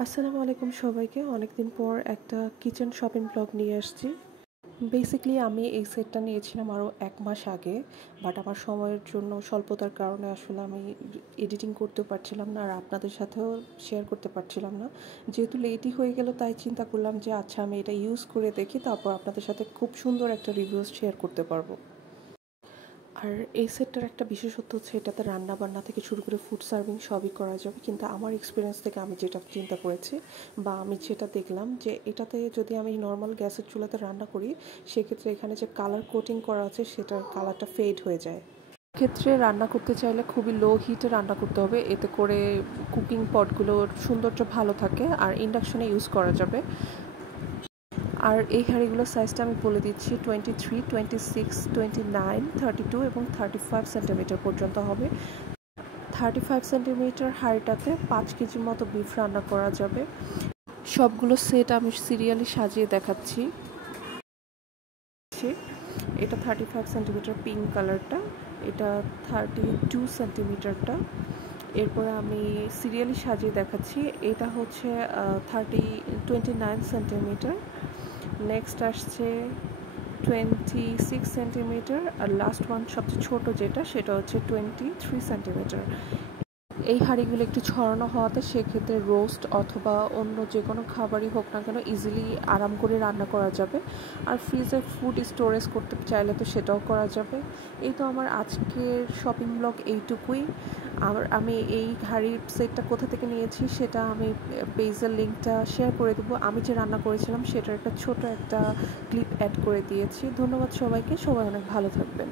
আসসালামু আলাইকুম সবাইকে। অনেকদিন পর একটা কিচেন শপিং ব্লগ নিয়ে আসছি। বেসিক্যালি আমি এই সেটটা নিয়েছিলাম আরও 1 মাস আগে, বাট আমার সময়ের জন্য স্বল্পতার কারণে আসলে আমি এডিটিং করতেও পারছিলাম না, আর আপনাদের সাথেও শেয়ার করতে পারছিলাম না। যেহেতু লেটই হয়ে গেল, তাই চিন্তা করলাম যে আচ্ছা আমি এটা ইউজ করে দেখি, তারপর আপনাদের সাথে খুব সুন্দর একটা রিভিউজ শেয়ার করতে পারবো। আর এই সেটটার একটা বিশেষত্ব হচ্ছে এটাতে রান্না বান্না থেকে শুরু করে ফুড সার্ভিং সবই করা যাবে, কিন্তু আমার এক্সপিরিয়েন্স থেকে আমি যেটা চিন্তা করেছি বা আমি যেটা দেখলাম যে এটাতে যদি আমি নর্মাল গ্যাসের চুলাতে রান্না করি, সেক্ষেত্রে এখানে যে কালার কোটিং করা আছে সেটার কালারটা ফেড হয়ে যায়। ক্ষেত্রে রান্না করতে চাইলে খুবই লো হিটে রান্না করতে হবে, এতে করে কুকিং পটগুলোর সৌন্দর্য ভালো থাকে, আর ইন্ডাকশনে ইউজ করা যাবে। আর এই হাঁড়িগুলোর সাইজটা আমি বলে দিচ্ছি, 23, 26, 29, 32 এবং 35 সেন্টিমিটার পর্যন্ত হবে। 35 সেন্টিমিটার হাঁড়িটাতে 5 কেজির মতো বিফ রান্না করা যাবে। সবগুলো সেট আমি সিরিয়ালি সাজিয়ে দেখাচ্ছি। এটা 35 সেন্টিমিটার পিঙ্ক কালারটা, এটা 32 সেন্টিমিটারটা। এরপরে আমি সিরিয়ালি সাজিয়ে দেখাচ্ছি। এটা হচ্ছে 29 সেন্টিমিটার। নেক্সট আসছে 26 সেন্টিমিটার, আর লাস্ট ওয়ান সবচেয়ে ছোট যেটা, সেটা হচ্ছে 23 সেন্টিমিটার। এই হাঁড়িগুলো একটু ছড়ানো হওয়াতে সেক্ষেত্রে রোস্ট অথবা অন্য যে কোনো খাবারই হোক না কেন ইজিলি আরাম করে রান্না করা যাবে। আর ফ্রিজে ফুড স্টোরেজ করতে চাইলে তো সেটাও করা যাবে। এই তো আমার আজকের শপিং ব্লগ এইটুকুই। আর আমি এই হাঁড়ির সেটটা কোথা থেকে নিয়েছি সেটা আমি পেজের লিঙ্কটা শেয়ার করে দেবো। আমি যে রান্না করেছিলাম সেটার একটা ছোট একটা ক্লিপ অ্যাড করে দিয়েছি। ধন্যবাদ সবাইকে, সবাই অনেক ভালো থাকবেন।